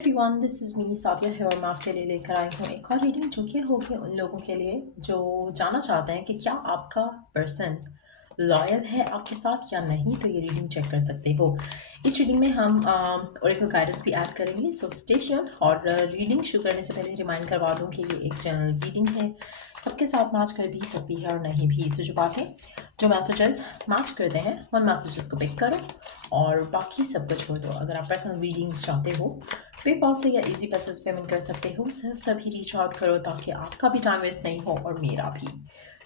Everyone, this is me Sadia है और मैं आपके लिए लेकर आई हूँ एक और रीडिंग जो कि होगी उन लोगों के लिए जो जानना चाहते हैं कि क्या आपका पर्सन लॉयल है आपके साथ या नहीं। तो ये रीडिंग चेक कर सकते हो। इस रीडिंग में हम ओरेकल गाइडेंस भी ऐड करेंगे, सो स्टे ट्यून्ड। और रीडिंग शुरू करने से पहले रिमाइंड करवा दूँ कि ये एक जनरल रीडिंग है, सबके साथ मैच कर भी सकती है और नहीं भी। सो जो बातें जो मैसेजेस मैच करते हैं उन मैसेजेस को पिक करो और बाकी सब कुछ छोड़ दो। अगर आप पर्सनल रीडिंग्स चाहते हो पेपॉल से या इजी पैसेज पेमेंट कर सकते हो। सिर्फ तभी रीच आउट करो ताकि आपका भी टाइम वेस्ट नहीं हो और मेरा भी।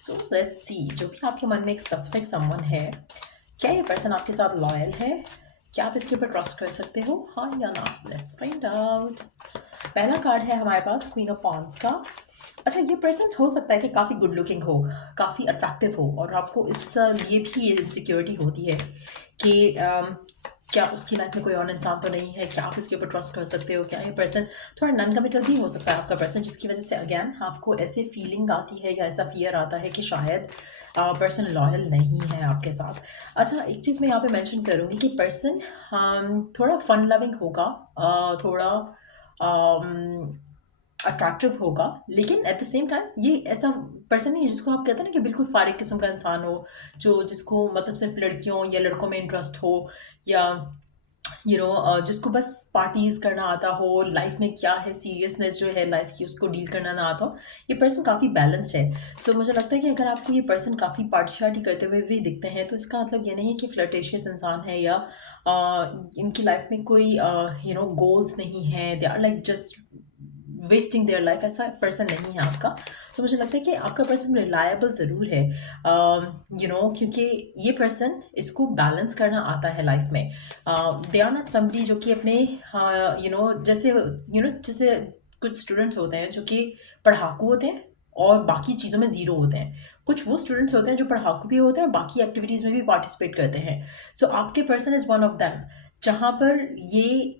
सो लेट्स सी, जो भी आपके मन में एक स्पेसिफिक समवन है, क्या ये पर्सन आपके साथ लॉयल है? क्या आप इसके ऊपर ट्रस्ट कर सकते हो, हाँ या ना? Let's find out. पहला कार्ड है हमारे पास क्वीन ऑफ वॉन्ड्स का। अच्छा, ये पर्सन हो सकता है कि काफ़ी गुड लुकिंग हो, काफ़ी अट्रैक्टिव हो और आपको इस लिए भी इनसिक्योरिटी होती है कि क्या उसकी लाइफ में कोई और इंसान तो नहीं है, क्या आप इसके ऊपर ट्रस्ट कर सकते हो? क्या ये पर्सन थोड़ा नॉन कमिटल भी हो सकता है आपका पर्सन, जिसकी वजह से अगेन आपको ऐसे फीलिंग आती है या ऐसा फियर आता है कि शायद पर्सन लॉयल नहीं है आपके साथ। अच्छा, एक चीज़ मैं यहाँ पे मेंशन करूँगी कि पर्सन थोड़ा फन लविंग होगा, थोड़ा अट्रैक्टिव होगा, लेकिन एट द सेम टाइम ये ऐसा पर्सन नहीं है जिसको आप कहते हैं ना कि बिल्कुल फारिग किस्म का इंसान हो, जो जिसको मतलब सिर्फ लड़कियों या लड़कों में इंटरेस्ट हो, या जिसको बस पार्टीज करना आता हो, लाइफ में क्या है सीरियसनेस जो है लाइफ की उसको डील करना ना आता हो। ये पर्सन काफ़ी बैलेंस्ड है। सो मुझे लगता है कि अगर आपको ये पर्सन काफ़ी पार्टियालिटी करते हुए भी दिखते हैं तो इसका मतलब ये नहीं है कि फ्लर्टेशियस इंसान है या इनकी लाइफ में कोई गोल्स नहीं है, they are like just wasting their life. ऐसा पर्सन नहीं है आपका। तो मुझे लगता है कि आपका पर्सन रिलायबल ज़रूर है, क्योंकि ये पर्सन इसको बैलेंस करना आता है लाइफ में। दे आर नॉट समबडी जो कि अपने जैसे कुछ स्टूडेंट्स होते हैं जो कि पढ़ाकू होते हैं और बाकी चीज़ों में ज़ीरो होते हैं। कुछ वो स्टूडेंट्स होते हैं जो पढ़ाकू भी होते हैं और बाकी एक्टिविटीज़ में भी पार्टिसिपेट करते हैं। सो आपके person is one of them, जहाँ पर ये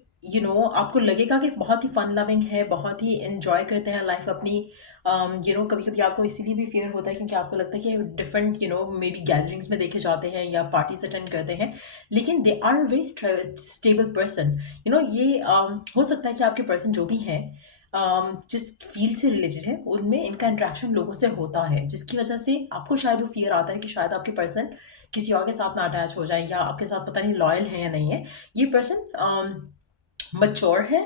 आपको लगेगा कि बहुत ही फन लविंग है, बहुत ही एंजॉय करते हैं लाइफ अपनी। कभी कभी आपको इसीलिए भी फेयर होता है क्योंकि आपको लगता है कि डिफरेंट मे बी गैदरिंग्स में देखे जाते हैं या पार्टीज अटेंड करते हैं, लेकिन they are very stable person. ये हो सकता है कि आपके पर्सन जो भी हैं, जिस फील्ड से रिलेटेड है उनमें इनका इंट्रैक्शन लोगों से होता है, जिसकी वजह से आपको शायद वो फियर आता है कि शायद आपके पर्सन किसी और के साथ ना अटैच हो जाए या आपके साथ पता नहीं लॉयल है या नहीं है। ये पर्सन मच्योर है,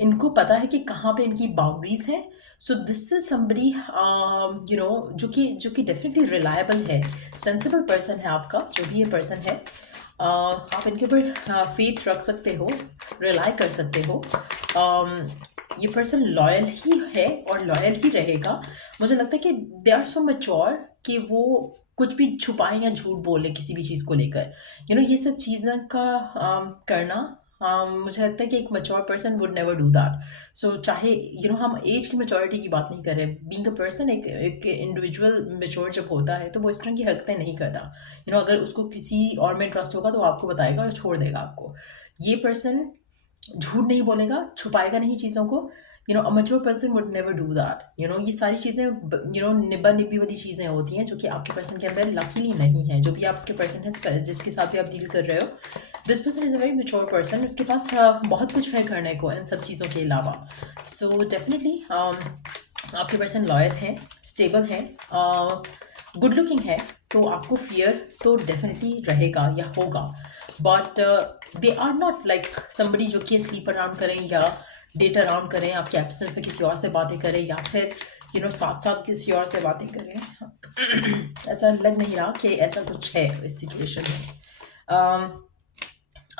इनको पता है कि कहाँ पे इनकी बाउंड्रीज हैं। सो दिस इज समबडी जो कि डेफिनेटली रिलायबल है, सेंसिबल पर्सन है आपका जो भी ये पर्सन है। आप इनके ऊपर फेथ रख सकते हो, रिलाई कर सकते हो। ये पर्सन लॉयल ही है और लॉयल ही रहेगा। मुझे लगता है कि दे आर सो मैच्योर कि वो कुछ भी छुपाएं या झूठ बोले किसी भी चीज़ को लेकर। ये सब चीज़ें का करना, मुझे लगता है कि एक mature person would never do that. So चाहे हम एज की मैच्योरिटी की बात नहीं कर रहे, बीइंग अ पर्सन एक इंडिविजुअल मैच्योर जब होता है तो वो इस तरह की हरकतें नहीं करता। अगर उसको किसी और में ट्रस्ट होगा तो वो आपको बताएगा और छोड़ देगा आपको। ये पर्सन झूठ नहीं बोलेगा, छुपाएगा नहीं चीज़ों को। A mature person would never do that. ये सारी चीज़ें निब्बा निब्बी वाली चीज़ें होती हैं जो कि आपके पर्सन के अंदर लकीली नहीं है। जो भी आपके पर्सन है जिसके साथ भी आप डील कर रहे हो, this person is a very mature person. उसके पास बहुत कुछ है करने को इन सब चीज़ों के अलावा। सो डेफिनेटली आपके पर्सन लॉयल हैं, स्टेबल हैं, गुड लुकिंग है, तो आपको फियर तो डेफिनेटली रहेगा या होगा। But they are not like somebody जो कि स्लीप अराउंड करें या डेट अराउंड करें, आपके एब्सेंस में किसी और से बातें करें या फिर साथ साथ किसी और से बातें करें। ऐसा लग नहीं रहा कि ऐसा कुछ है इस सिचुएशन में।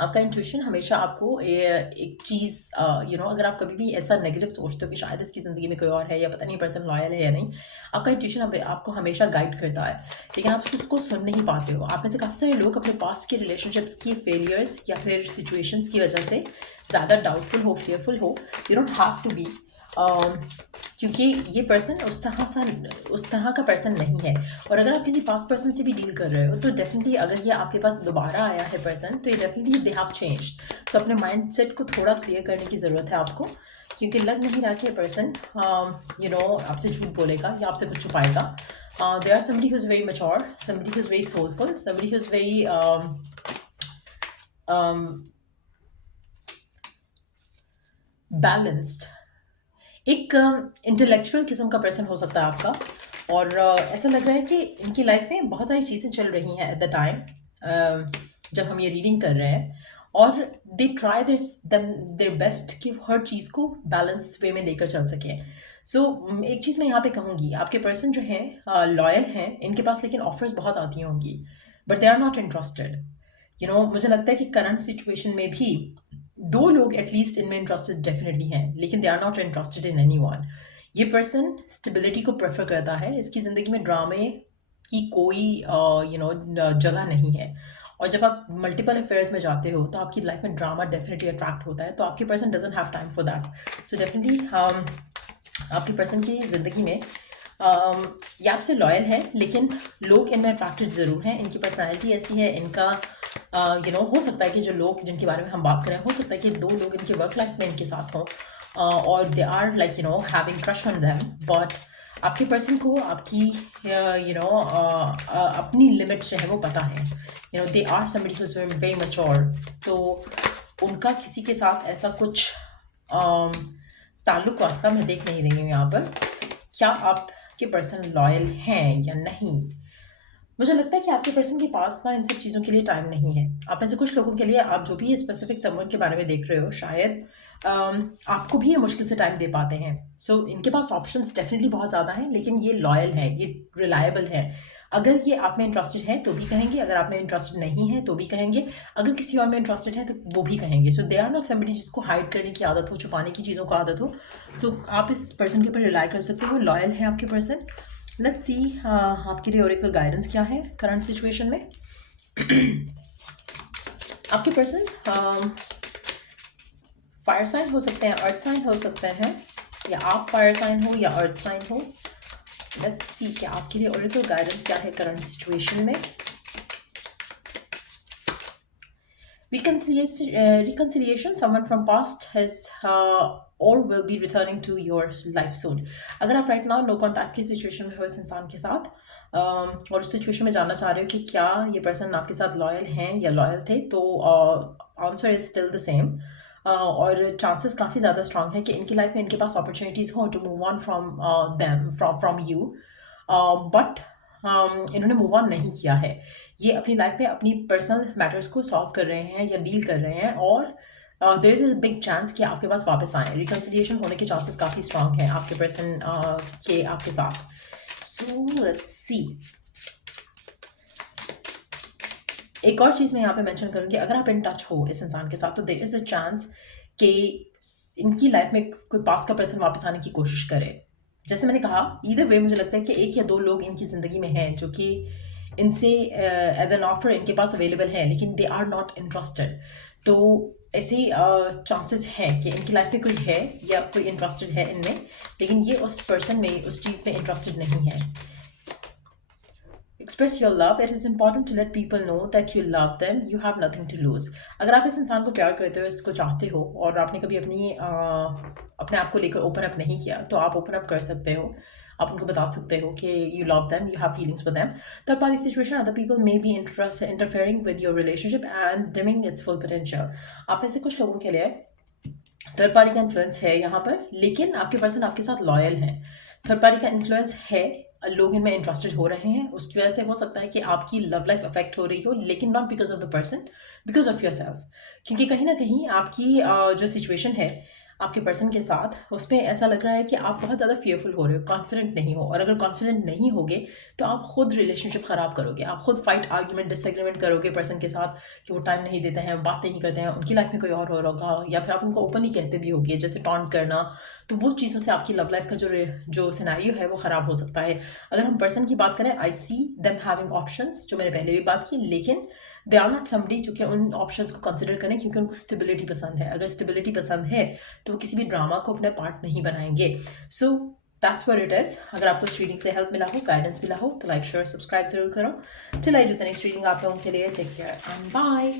आपका इंट्यूशन हमेशा आपको एक चीज़ अगर आप कभी भी ऐसा नेगेटिव सोचते हो कि शायद इसकी ज़िंदगी में कोई और है या पता नहीं पर्सन लॉयल है या नहीं, आपका इंट्यूशन आपको हमेशा गाइड करता है, लेकिन आप उसको सुन नहीं पाते हो। आप में से काफ़ी सारे लोग अपने पास्ट के रिलेशनशिप्स की फेलियर्स या फिर सिचुएशंस की वजह से ज़्यादा डाउटफुल हो, फेयरफुल हो। You don't have to be, क्योंकि ये पर्सन उस तरह का पर्सन नहीं है। और अगर आप किसी पास्ट पर्सन से भी डील कर रहे हो तो डेफिनेटली अगर ये आपके पास दोबारा आया है पर्सन, तो ये डेफिनेटली दे हैव चेंज्ड। सो अपने माइंड सेट को थोड़ा क्लियर करने की ज़रूरत है आपको, क्योंकि लग नहीं रहा कि ये पर्सन आपसे झूठ बोलेगा या आपसे कुछ छुपाएगा। They are somebody who is very mature, somebody who is very soulful, somebody who is very balanced, एक इंटेलेक्चुअल किस्म का पर्सन हो सकता है आपका, और ऐसा लग रहा है कि इनकी लाइफ में बहुत सारी चीज़ें चल रही हैं एट द टाइम जब हम ये रीडिंग कर रहे हैं, और दे ट्राई देयर बेस्ट कि हर चीज़ को बैलेंस वे में लेकर चल सकें। सो एक चीज़ मैं यहाँ पे कहूँगी, आपके पर्सन जो हैं लॉयल हैं, इनके पास लेकिन ऑफर्स बहुत आती होंगी, but they are not interested. मुझे लगता है कि करंट सिचुएशन में भी दो लोग एटलीस्ट इनमें इंटरेस्टेड डेफिनेटली हैं, लेकिन they are not interested in anyone. ये पर्सन स्टेबिलिटी को प्रेफर करता है, इसकी ज़िंदगी में ड्रामे की कोई जगह नहीं है। और जब आप मल्टीपल अफेयर्स में जाते हो तो आपकी लाइफ में ड्रामा डेफिनेटली अट्रैक्ट होता है, तो आपकी person doesn't have time for that. So definitely आपकी पर्सन की ज़िंदगी में ये आपसे लॉयल है, लेकिन लोग इनमें अट्रैक्टेड ज़रूर हैं। इनकी पर्सनैलिटी ऐसी है, इनका हो सकता है कि जो लोग जिनके बारे में हम बात करें, हो सकता है कि दो लोग इनके वर्क लाइफ में इनके साथ हों, और they are like having crush on them, but आपके पर्सन को आपकी अपनी लिमिट्स जो है वो पता है। They are somebody who is very mature, तो उनका किसी के साथ ऐसा कुछ ताल्लुक वास्ता मैं देख नहीं रही हूँ यहाँ पर। क्या आपके पर्सन लॉयल हैं या नहीं? मुझे लगता है कि आपके पर्सन के पास ना इन सब चीज़ों के लिए टाइम नहीं है। आप में से कुछ लोगों के लिए, आप जो भी ये स्पेसिफिक समवन के बारे में देख रहे हो, शायद आपको भी ये मुश्किल से टाइम दे पाते हैं। सो इनके पास ऑप्शंस डेफिनेटली बहुत ज़्यादा हैं, लेकिन ये लॉयल है, ये रिलायबल है। अगर ये आप में इंटरेस्टेड है तो भी कहेंगे, अगर आप में इंटरेस्टेड नहीं है तो भी कहेंगे, अगर किसी और में इंटरेस्टेड है तो वो भी कहेंगे। सो दे आर नॉट समबडी जिसको हाइड करने की आदत हो, छुपाने की चीज़ों को आदत हो। सो आप इस पर्सन के ऊपर रिलाई कर सकते हो, लॉयल है आपके पर्सन। लेट्स सी आपके लिए ओरेकल गाइडेंस क्या है करंट सिचुएशन में। आपके पर्सन फायर साइन हो सकते हैं, अर्थ साइन हो सकते हैं, या आप फायर साइन हो या अर्थ साइन हो। लेट्स सी क्या आपके लिए ओरेकल गाइडेंस क्या है करंट सिचुएशन में। Reconciliation, someone from past has or will be returning to your life soon. अगर आप राइट नाउ नो कॉन्टैक्ट की सिचुएशन में हो इस इंसान के साथ, और उस सिचुएशन में जानना चाह रहे हो कि क्या ये पर्सन आपके साथ लॉयल हैं या लॉयल थे, तो answer is still the same, और चांसेस काफ़ी ज़्यादा स्ट्रांग है कि इनकी लाइफ में इनके पास अपॉर्चुनिटीज़ हों to move on from them, from you, but इन्होंने मूव ऑन नहीं किया है। ये अपनी लाइफ में अपनी पर्सनल मैटर्स को सॉल्व कर रहे हैं या डील कर रहे हैं, और there is a big chance कि आपके पास वापस आएँ। रिकन्सिलिएशन होने के चांसेस काफ़ी स्ट्रांग हैं आपके पर्सन के आपके साथ। So let's see. एक और चीज़ मैं यहाँ पे मेंशन करूँगी, अगर आप इन टच हो इस इंसान के साथ तो देयर इज़ अ चांस कि इनकी लाइफ में कोई पास का पर्सन वापस आने की कोशिश करे। जैसे मैंने कहा, ईदर वे मुझे लगता है कि एक या दो लोग इनकी ज़िंदगी में हैं जो कि इनसे एज एन ऑफर इनके पास अवेलेबल है, लेकिन दे आर नॉट इंटरेस्टेड। तो ऐसे चांसेस हैं कि इनकी लाइफ में कोई है या कोई इंटरेस्टेड है इनमें, लेकिन ये उस पर्सन में, उस चीज़ में इंटरेस्टेड नहीं है। Express your love. It is important to let people know that you love them. You have nothing to lose. अगर आप इस इंसान को प्यार करते हो, इसको चाहते हो, और आपने कभी अपने आप को लेकर ओपन अप नहीं किया, तो आप ओपन अप कर सकते हो। आप उनको बता सकते हो कि you love them, you have feelings for them. Third party situation, other people may be interfering with your relationship and dimming its full potential. आप में से कुछ लोगों के लिए थर्ड पार्टी का इन्फ्लुएंस है यहाँ पर, लेकिन आपके पर्सन आपके साथ लॉयल हैं। थर्ड पार्टी का इन्फ्लुएंस है, लोग इनमें इंटरेस्टेड हो रहे हैं, उसकी वजह से हो सकता है कि आपकी लव लाइफ अफेक्ट हो रही हो, लेकिन not because of the person, because of your self. क्योंकि कहीं ना कहीं आपकी जो सिचुएशन है आपके पर्सन के साथ, उसमें ऐसा लग रहा है कि आप बहुत ज़्यादा फेयरफुल हो रहे हो, कॉन्फिडेंट नहीं हो, और अगर कॉन्फिडेंट नहीं होगे तो आप खुद रिलेशनशिप ख़राब करोगे, आप खुद फाइट, आर्ग्यूमेंट, डिसएग्रीमेंट करोगे पर्सन के साथ कि वो टाइम नहीं देते हैं, बात नहीं करते हैं, उनकी लाइफ में कोई और हो रहा होगा, या फिर आप उनको ओपनली कहते भी होगे, जैसे टॉन्ट करना। तो वो चीज़ों से आपकी लव लाइफ का जो सिनेरियो है वो ख़राब हो सकता है। अगर हम पर्सन की बात करें, आई सी देम हैविंग ऑप्शंस, जो मैंने पहले भी बात की, लेकिन दे आर नॉट समबडी जो कि उन ऑप्शंस को कंसिडर करें, क्योंकि उनको स्टेबिलिटी पसंद है। अगर स्टेबिलिटी पसंद है तो वो किसी भी ड्रामा को अपने पार्ट नहीं बनाएंगे। So that's what it is. अगर आपको इस रीडिंग से हेल्प मिला हो, गाइडेंस मिला हो, तो लाइक, शेयर, सब्सक्राइब जरूर करो। Till I do the next reading आप लोगों के लिए, टेक केयर एंड बाय।